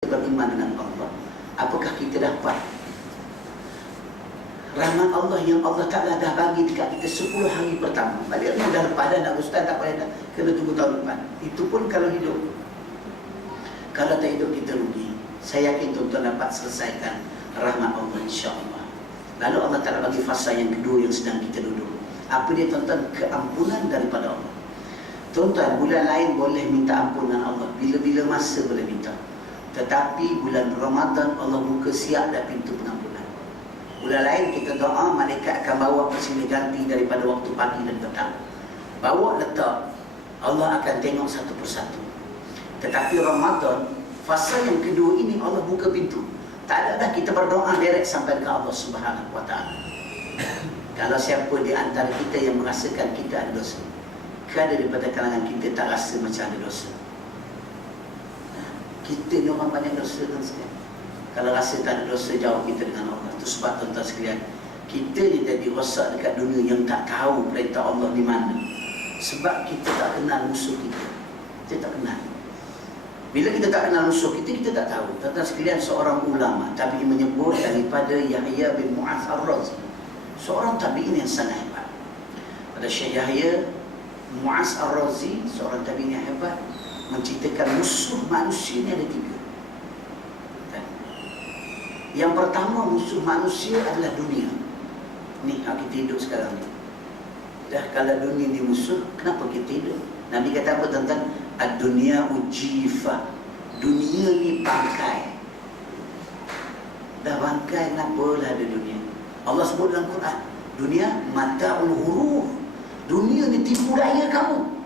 beriman dengan Allah, apakah kita dapat rahmat Allah yang Allah Ta'ala dah bagi dekat kita 10 hari pertama? Balik ni dah lepas dah, nak ustaz tak payah dah, kena tunggu tahun depan. Itu pun kalau hidup. Kalau tak hidup kita rugi. Saya yakin tuan-tuan dapat selesaikan rahmat Allah, insya-Allah. Lalu Allah Ta'ala bagi fasa yang kedua yang sedang kita duduk. Apa dia tuan-tuan? Keampunan daripada Allah. Tuan-tuan, bulan lain boleh minta ampunan Allah, bila-bila masa boleh minta. Tetapi bulan Ramadan Allah buka siap dah pintu pengampunan. Bulan lain kita doa, malaikat akan bawa silih ganti daripada waktu pagi dan petang. Bawa letak, Allah akan tengok satu persatu. Tetapi Ramadan, fasa yang kedua ini Allah buka pintu. Tak ada dah kita berdoa direct sampai ke Allah Subhanahu Wa Taala. Kalau siapa di antara kita yang merasakan kita ada dosa, ada daripada kalangan kita tak rasa macam ada dosa. Kita ni orang banyak dosa kan sekalian. Kalau rasa tak ada dosa, jauh kita dengan Allah. Itu sebab tuan-tuan sekalian, kita ni jadi rosak dekat dunia yang tak tahu perintah Allah di mana. Sebab kita tak kenal musuh kita. Kita tak kenal. Bila kita tak kenal musuh kita, kita tak tahu. Tuan-tuan sekalian, seorang ulama tabi'in menyebut daripada Yahya bin Mu'adz Ar-Razi, seorang tabi'in yang sangat hebat. Pada Syekh Yahya Mu'adz Ar-Razi, seorang tabi'in yang hebat, menceritakan musuh manusia ni ada 3. Yang pertama, musuh manusia adalah dunia. Ni kita hidup sekarang ni. Dah kalau dunia ni musuh, kenapa kita hidup? Nabi kata apa tuan-tuan? Ad-dunya ujifah. Dunia ni bangkai. Dah bangkai, kenapa lah ada dunia? Allah sebut dalam Quran, dunia mata'ul huruf. Dunia ni tipu daya kamu.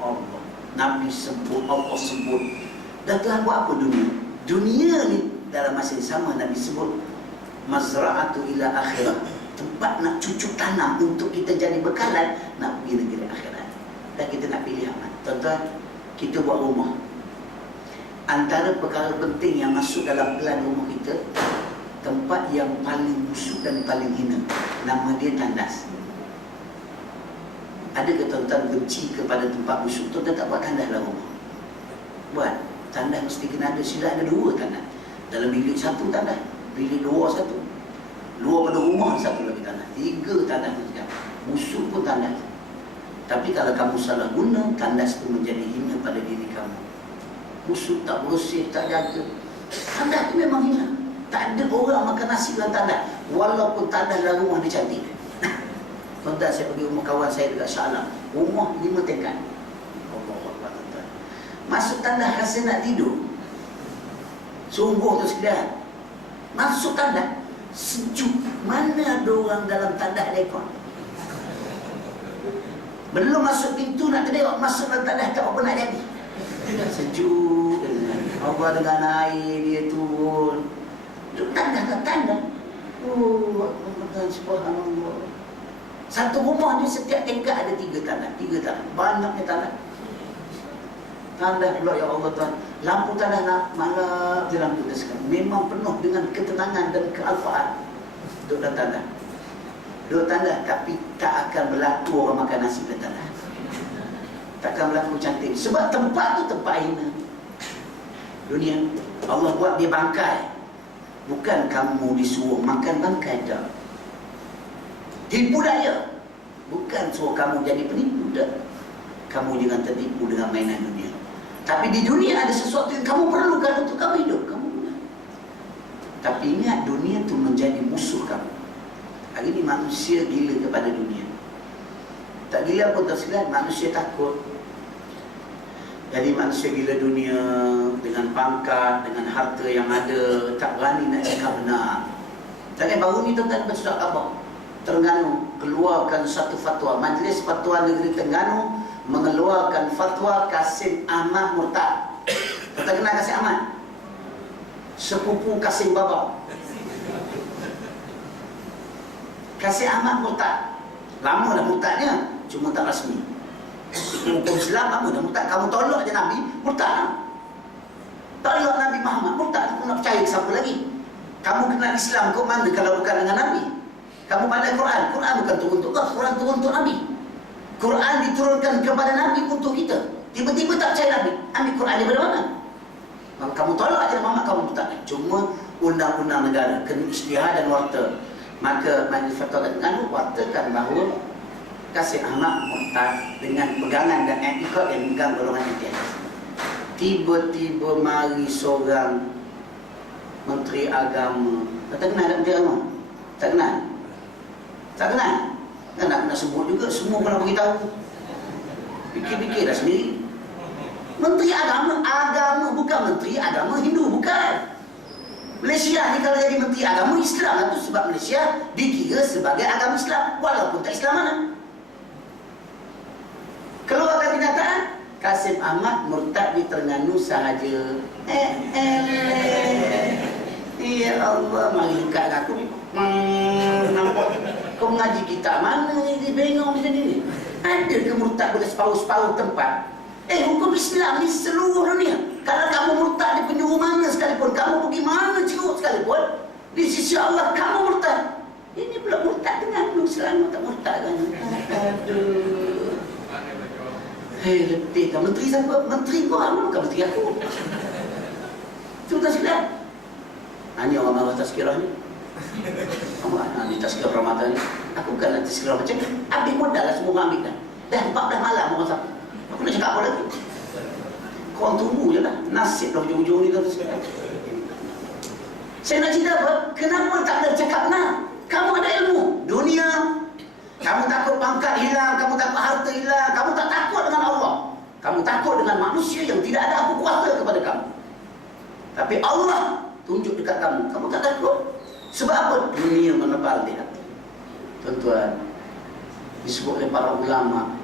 Allah, Nabi sebut, Allah sebut. Dan Tuhan buat apa dunia? Dunia ni dalam masa yang sama Nabi sebut mazra'atu ila akhirah, tempat nak cucuk tanam untuk kita jadi bekalan nak pergi negeri akhirat. Dan kita nak pilih aman. Tuan-tuan, kita buat rumah. Antara perkara penting yang masuk dalam plan rumah kita, tempat yang paling busuk dan paling hina, nama dia tandas. Adakah tuan-tuan benci kepada tempat busuk? Tuan-tuan tak buat tandas dalam rumah. Buat tandas mesti kena ada. Sila ada 2 tandas. Dalam bilik 1 tandas, bilik 2 1. Luar pada rumah 1 lagi tandas. 3 tandas tu sekali. Busuk pun tandas. Tapi kalau kamu salah guna, tandas itu menjadi hina pada diri kamu. Busuk, tak bersih, tak jaga, tandas itu memang hina. Tak ada orang makan nasi dalam tandas, walaupun tandas dalam rumah dia cantik. Tuan-tuan, saya pergi rumah kawan saya dekat Shah Alam, rumah 5 tingkat. Allah, tuan-tuan, masuk tandas rasa nak tidur. Sungguh tu sekalian, masuk tandas sejuk. Mana ada orang dalam tandas aircon? Belum masuk pintu nak terdewak, masuk dalam tandas tak apa nak jadi. Sejuk Allah dengan air dia turun. Duduk tandas tak tandas. Oh, subhanallah. Satu rumah ni setiap tingkat ada 3 tandas. 3 tandas, banyaknya tandas. Tandas pula, ya Allah Tuhan, lampu tandas nak malam je lampu dia sekarang. Memang penuh dengan ketenangan dan kealfaan. Duduk dalam tandas. Duduk tandas, tapi tak akan berlaku orang makan nasi dalam tandas. Takkan berlaku cantik. Sebab tempat tu tempat hina. Dunia Allah buat dia bangkai. Bukan kamu disuruh makan bangkai, tak. Tipu daya. Bukan suruh kamu jadi penipu, tak. Kamu jangan tertipu dengan mainan dunia. Tapi di dunia ada sesuatu yang kamu perlukan untuk kamu hidup. Kamu guna. Tapi ingat, dunia tu menjadi musuh kamu. Hari ini manusia gila kepada dunia. Tak gila pun tak sekalian, manusia takut. Jadi manusia gila dunia dengan pangkat, dengan harta yang ada, tak berani nak cakap benar. Jangan baru ni tuan-tuan bersurat khabar, Terengganu keluarkan satu fatwa. Majlis Fatwa Negeri Terengganu mengeluarkan fatwa Kasim Ahmad murtad. Kita kenal Kasim Ahmad? Sepupu Kasim Babau. Kasim Ahmad murtad. Lama dah murtadnya, cuma tak rasmi. Hukum Islam lama dah murtad. Kamu tolak je Nabi, murtad. Tolak Nabi Muhammad, murtad. Kamu nak percaya ke siapa lagi? Kamu kenal Islam ke mana kalau bukan dengan Nabi? Kamu pandai Quran. Quran bukan turun untuk Allah, Quran turun untuk Nabi. Quran diturunkan kepada Nabi untuk kita. Tiba-tiba tak percaya Nabi, ambil Quran daripada mana? Maka kamu tolak je Muhammad, kamu tak. Cuma undang-undang negara kena ijtihad dan warta. Maka Majlis Fatwa Terengganu wartakan bahawa Kasim Ahmad murtad dengan pegangan dan etika yang pegang golongan MTS. Tiba-tiba mari seorang Menteri Agama. Tak kenal tak Menteri Agama? Tak kenal? Tak kenal? Kan nak sebut juga, semua pernah beritahu. Fikir-fikir dah sendiri. Menteri Agama bukan Menteri Agama Hindu, bukan. Malaysia ni kalau jadi Menteri Agama Islam lah tu, sebab Malaysia dikira sebagai agama Islam walaupun tak Islam mana. Keluarkan kenyataan, Kasim Ahmad murtad di Terengganu sahaja. Ya Allah, mari dekat aku ni. Nampak kau mengaji kitab mana ni, dia bengong macam ni. Ada ke murtad boleh separuh-separuh tempat? Hukum Islam ni seluruh dunia. Kalau kamu murtad di penjuru mana sekalipun, kamu pergi mana ceruk sekalipun, di sisi Allah kamu murtad. Ini pula murtad dengan lu, selama tak murtad kan. Aduh. Letih kan. Menteri siapa? Menteri kau apa? Bukan menteri aku. Itu tak silap. Ini orang marah tazkirah ni. Ini tazkirah Ramadan ni. Aku bukan nak tazkirah macam ni. Habis modal lah semua orang ambil dah. Dah 14 malam orang sampai. Aku nak cakap apa lagi? Korang tunggu je lah. Nasib dah ujung-ujung ni dah. Saya nak cerita apa? Kenapa tak ada cakap benar? Kamu ada ilmu dunia. Kamu takut pangkat hilang, kamu takut harta hilang, kamu tak takut dengan Allah. Kamu takut dengan manusia yang tidak ada apa kuasa kepada kamu. Tapi Allah tunjuk dekat kamu, kamu tak takut. Sebab apa? Dunia menebal di hati. Tuan-tuan, disebut oleh para ulama,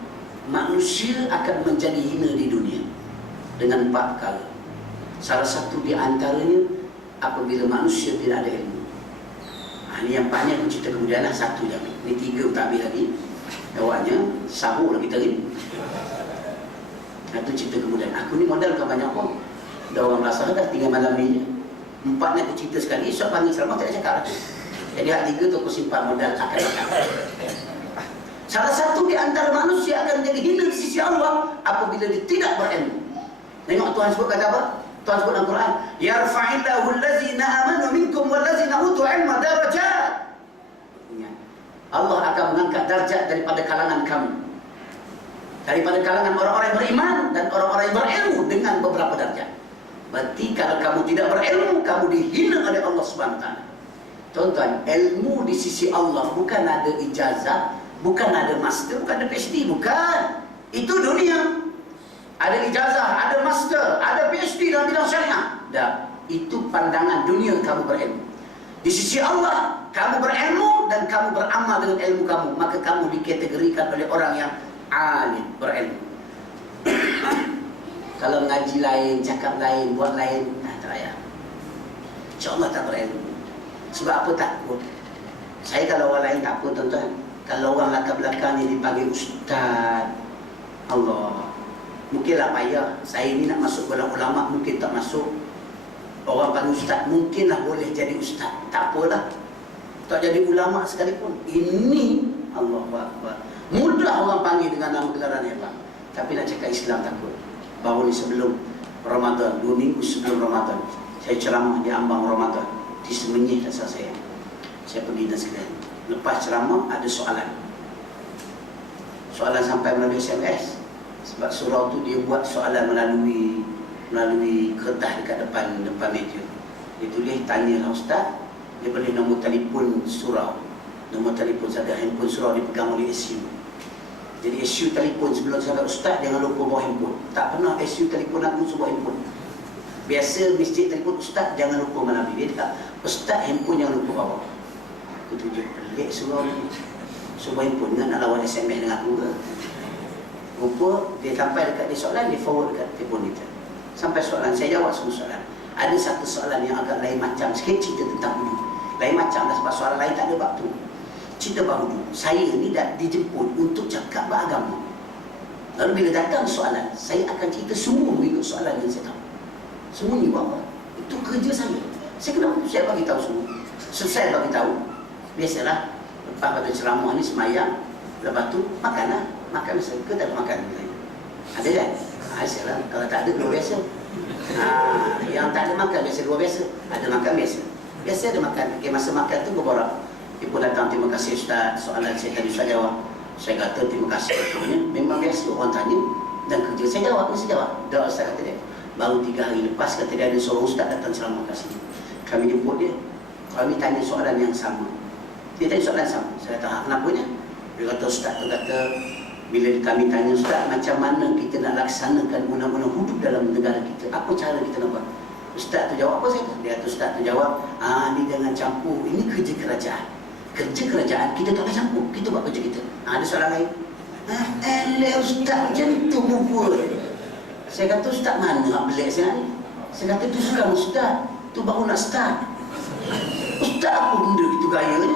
manusia akan menjadi hina di dunia dengan 4 perkara. Salah satu di antaranya apabila manusia tidak ada ilmu. Ini yang banyak cerita kemudian lah, satu je. Ini 3 tak habis lagi. Awaknya sahur lagi terim. Itu cerita kemudian. Aku ni modal kan banyak pun. Dah orang rasa dah tinggal malam ni je. 4 ni aku cerita sekali, esok pagi selama tak ada cakap lah. Jadi hak 3 tu aku simpan modal akan cakap. Salah satu di antara manusia akan jadi hina di sisi Allah apabila dia tidak berilmu. Tengok Tuhan sebut kata apa? Tuhan sebut dalam Quran, yarfa'illahu allazina amanu minkum wallazina utul ilma darajat. Allah akan mengangkat darjat daripada kalangan kamu, daripada kalangan orang-orang yang beriman dan orang-orang yang berilmu dengan beberapa darjat. Berarti kalau kamu tidak berilmu, kamu dihina oleh Allah Subhanahu wa taala. Tuan-tuan, ilmu di sisi Allah bukan ada ijazah, bukan ada master, bukan ada PhD, bukan. Itu dunia. Ada ijazah, ada master, ada PhD dalam bidang syariah. Dah, itu pandangan dunia kamu berilmu. Di sisi Allah, kamu berilmu dan kamu beramal dengan ilmu kamu, maka kamu dikategorikan oleh orang yang alim, berilmu. Kalau ngaji lain, cakap lain, buat lain, tak payah. InsyaAllah tak berilmu. Sebab apa takut? Saya kalau orang lain tak apa, tuan-tuan. Kalau orang latar belakang ni dipanggil ustaz, Allah, mungkinlah payah. Saya ni nak masuk golongan ulama, mungkin tak masuk. Orang panggil ustaz, mungkinlah boleh jadi ustaz. Tak apalah, tak jadi ulama sekalipun. Ini Allahu Akbar. Mudah orang panggil dengan nama gelaran hebat. Tapi nak cakap Islam takut. Baru ni sebelum Ramadan, 2 minggu sebelum Ramadan, saya ceramah di ambang Ramadan. Di Semenyih rasa saya pergi dan sekalian. Lepas ceramah ada soalan. Soalan sampai melalui SMS. Sebab surau tu dia buat soalan melalui kertas dekat depan meja. Dia tulis, tanyalah ustaz, dia beri nombor telefon surau. Nombor telefon saya, handphone surau dipegang oleh SU. Jadi SU telefon sebelum saya kata ustaz, jangan lupa bawa handphone. Tak pernah SU telefon aku suruh handphone. Biasa masjid telefon ustaz, jangan lupa malam ni. Dia cakap, ustaz handphone jangan lupa bawa. Aku tunjuk, pelik surau ni. Suruh handphone kan nak lawan SMS dengan aku ke. Rupa dia sampai dekat dia soalan, dia forward dekat telefon kita. Sampai soalan, saya jawab semua soalan. Ada satu soalan yang agak lain macam, sikit cerita tentang wudu. Lain macam lah sebab soalan lain tak ada bab tu. Cerita bab wudu. Saya ni dah dijemput untuk cakap beragama. Lalu bila datang soalan, saya akan cerita semua mengikut soalan yang saya tahu. Semua ni buat apa? Itu kerja saya. Saya kena saya bagi tahu semua. Selesai bagi tahu. Biasalah, lepas pada ceramah ni semayang, lepas tu makanlah. Makan saya ke tak makan? Ada kan? Asyiklah. Kalau tak ada, belum biasa. Yang tak ada makan biasa luar biasa, ada makan biasa. Biasa ada makan. Masa makan tu berborak. Dia pun datang, terima kasih Ustaz, soalan saya tadi Ustaz jawab. Saya kata terima kasih. Memang biasa orang tanya dan kerja saya jawab, mesti jawab. Dah Ustaz kata dia. Baru 3 hari lepas kata dia ada seorang Ustaz datang selamat kasih. Kami jemput dia. Kami tanya soalan yang sama. Dia tanya soalan sama. Saya kata, kenapanya? Dia kata Ustaz tu kata, bila kami tanya Ustaz macam mana kita nak laksanakan undang-undang hudud dalam negara kita, apa cara kita nak buat? Ustaz tu jawab apa saya? Dia kata Ustaz tu jawab, ni jangan campur, ini kerja kerajaan. Kerja kerajaan kita tak boleh campur, kita buat kerja kita. Ada soalan lain? Ustaz macam tu buku. Saya kata Ustaz mana nak belik saya ni? Saya kata tu sekarang Ustaz, tu baru nak start. Ustaz apa benda gitu gaya ni?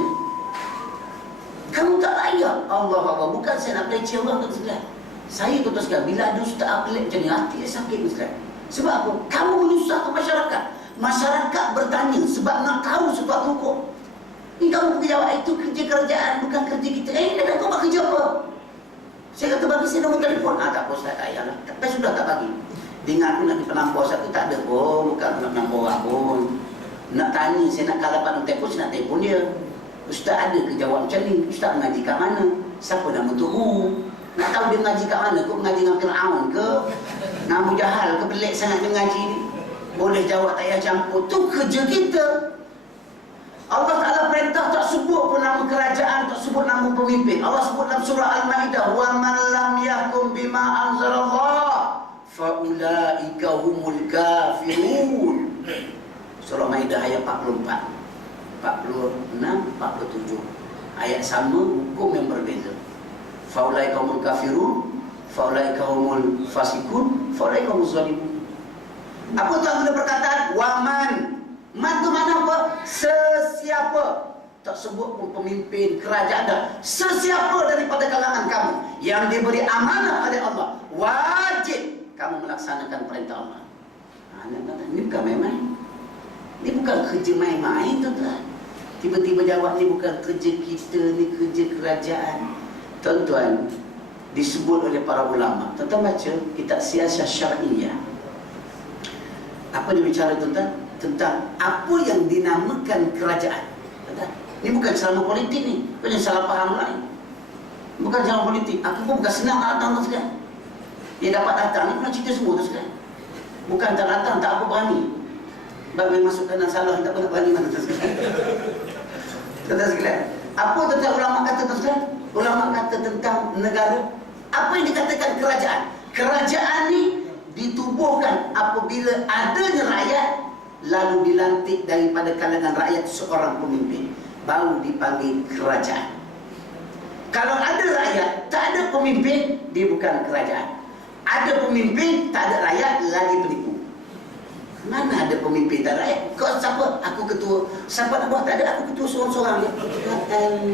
Kamu tak layak. Allah Allah, bukan saya nak peleceh orang tu sekalian. Saya kata sekalian, bila ada Ustaz pelik macam ni, hati saya sakit sekalian. Sebab apa? Kamu menyusahkan masyarakat. Masyarakat bertanya sebab nak tahu sesuatu hukum. Ni kamu pergi jawab itu kerja kerajaan, bukan kerja kita. Dah kau buat kerja apa? Saya kata bagi saya nombor telefon. Tak apa Ustaz, tak payahlah. Tapi sudah tak bagi. Dia ingat aku nak penampau satu, tak ada pun. Bukan nak penampau orang pun. Nak tanya, saya nak kalah pada telefon, saya nak telefon dia. Ustaz ada ke jawab macam ni? Ustaz mengaji kat mana? Siapa nama Tuhu? Nak tahu dia mengaji kat mana? Kau mengaji dengan Fir'aun ke? Namu Jahal ke? Pelik sangat dia mengaji ni. Boleh jawab tak payah campur. Tu kerja kita. Allah Ta'ala perintah tak sebut pun nama kerajaan, tak sebut nama pemimpin. Allah sebut dalam surah Al-Ma'idah, wa man lam yahkum bima anzalallah fa ulaika humul kafirun. Surah Ma'idah ayat 44, 46, 47. Ayat sama, hukum yang berbeza. Fa ulaika humul kafirun, fa ulaika humul fasikun, fa ulaika humuz zalimun. Apa tu ada perkataan wa man? Man tu mana apa? Sesiapa. Tak sebut pun pemimpin kerajaan dah. Sesiapa daripada kalangan kamu yang diberi amanah oleh Allah, wajib kamu melaksanakan perintah Allah. Ini bukan main-main. Ini bukan kerja main-main, tuan-tuan. Tiba-tiba jawab ni bukan kerja kita, ni kerja kerajaan. Tuan-tuan, disebut oleh para ulama. Tuan-tuan baca kitab Siasah Syar'iyah. Apa dia bicara, tuan-tuan? Tentang apa yang dinamakan kerajaan. Ini bukan selama politik ni. Bukan salah faham lah ni. Bukan selama politik. Aku pun bukan senang nak datang tu sekalian. Dia dapat datang ni pun cerita semua tu sekalian. Bukan tak datang, tak apa berani. Bagi masukkan dalam salah, tak pernah berani mana tu sekalian. Tuan-tuan sekalian, apa tentang ulama kata tu sekalian? Ulama kata tentang negara. Apa yang dikatakan kerajaan? Kerajaan ni ditubuhkan apabila adanya rakyat, lalu dilantik daripada kalangan rakyat seorang pemimpin, baru dipanggil kerajaan. Kalau ada rakyat, tak ada pemimpin, dia bukan kerajaan. Ada pemimpin, tak ada rakyat, lagi penipu. Mana ada pemimpin tak ada rakyat? Kau siapa? Aku ketua. Siapa nak buat? Tak ada, aku ketua seorang-seorang.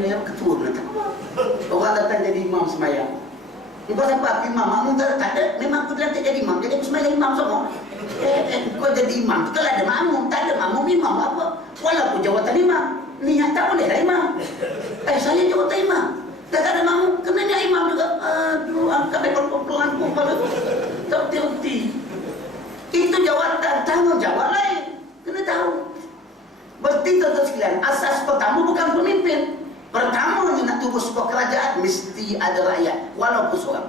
Yang ketua pun tak apa. Orang datang jadi imam sembahyang. Kau siapa? Imam. Makmum tak ada. Memang aku dilantik jadi imam. Jadi aku sembahyang imam semua. Kau jadi imam, betul ada makmum, tak ada makmum, imam apa? Walaupun jawatan imam, niat tak boleh lah imam. Saya jawatan imam, tak ada makmum, kena niat imam juga. Aduh, angkat ekor pelan kepala tu, tak berhenti. Itu jawatan, tanggungjawab lain, kena tahu. Berarti tuan-tuan sekalian, asas pertama bukan pemimpin. Pertama nak tubuh sebuah kerajaan, mesti ada rakyat, walaupun seorang.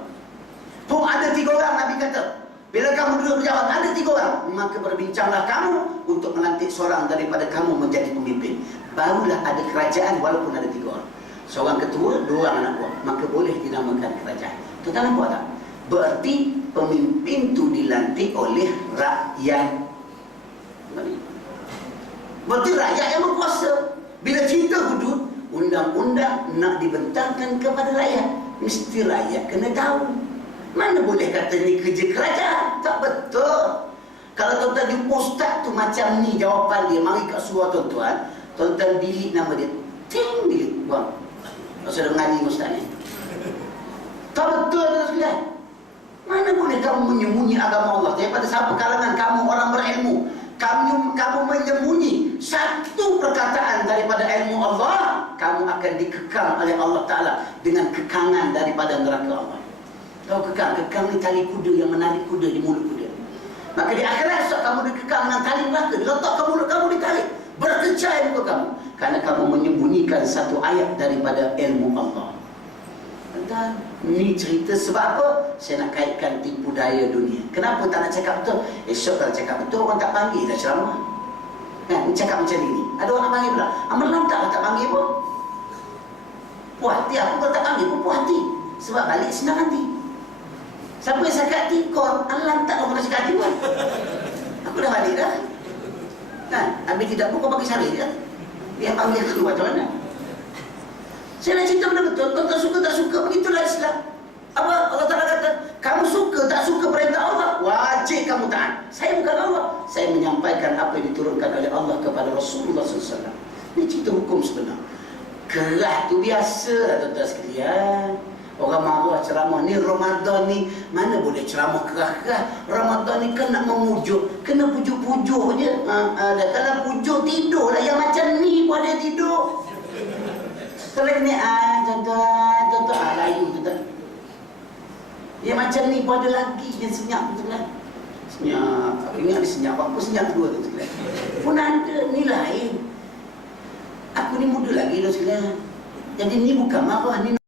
Pun ada 3 orang, Nabi kata. Bila kamu duduk berjawab, ada 3 orang, maka berbincanglah kamu untuk melantik seorang daripada kamu menjadi pemimpin. Barulah ada kerajaan walaupun ada 3 orang. Seorang ketua, 2 orang anak buah, maka boleh dinamakan kerajaan. Tuan-tuan nampak tak? Berarti pemimpin itu dilantik oleh rakyat. Berarti rakyat yang berkuasa. Bila cerita hudud, undang-undang nak dibentangkan kepada rakyat, mesti rakyat kena tahu. Mana boleh kata ni kerja kerajaan? Tak betul. Kalau tuan-tuan jumpa ustaz tu macam ni jawapan dia, mari kat surah tuan-tuan, tuan-tuan delete nama dia. Ting, delete, buang. Kalau sudah mengaji ustaz ni. Tak betul, tuan-tuan sekalian. Mana boleh kamu menyembunyi agama Allah daripada siapa kalangan kamu orang berilmu? Kamu menyembunyi satu perkataan daripada ilmu Allah, kamu akan dikekang oleh Allah Ta'ala dengan kekangan daripada neraka Allah. Tahu kekang? Kekang ni tali kuda yang menarik kuda di mulut kuda. Maka di akhirat esok kamu dikekang dengan tali neraka, diletakkan mulut kamu ditarik, berkecai muka kamu, karena kamu menyembunyikan satu ayat daripada ilmu Allah. Dan ini cerita sebab apa? Saya nak kaitkan tipu daya dunia. Kenapa tak nak cakap betul? Esok kalau cakap betul, orang tak panggil dah ceramah. Kan, cakap macam ni. Ada orang nak panggil pula. Amalan tak panggil pun. Puas hati aku kalau tak panggil pun puas hati. Sebab balik senang hati. Siapa yang sakit hati? Kau alam tak orang sakit hati pun. Aku dah balik dah. Kan, habis tidak pun kau bagi sari je. Dia panggil keluar macam mana? Saya nak cerita benda betul. Kau tak suka, begitulah Islam. Apa Allah Ta'ala kata? Kamu suka, tak suka perintah Allah, wajib kamu taat. Saya bukan Allah. Saya menyampaikan apa yang diturunkan oleh Allah kepada Rasulullah SAW. Ini cerita hukum sebenar. Kerah tu biasa lah tuan-tuan sekalian. Orang marah ceramah ni, Ramadan ni, mana boleh ceramah kerah-kerah. Ramadan ni kan nak memujuk, kena pujuk-pujuk je. Kalau pujuk tidur lah, yang macam ni pun ada tidur. Selain ni, tuan-tuan, layu tuan-tuan. Yang macam ni pun ada lagi yang senyap tuan-tuan. Senyap, ingat ada senyap apa? Senyap kedua tuan-tuan. Pun ada, ni lain. Aku ni muda lagi tuan-tuan. Jadi ni bukan marah, ni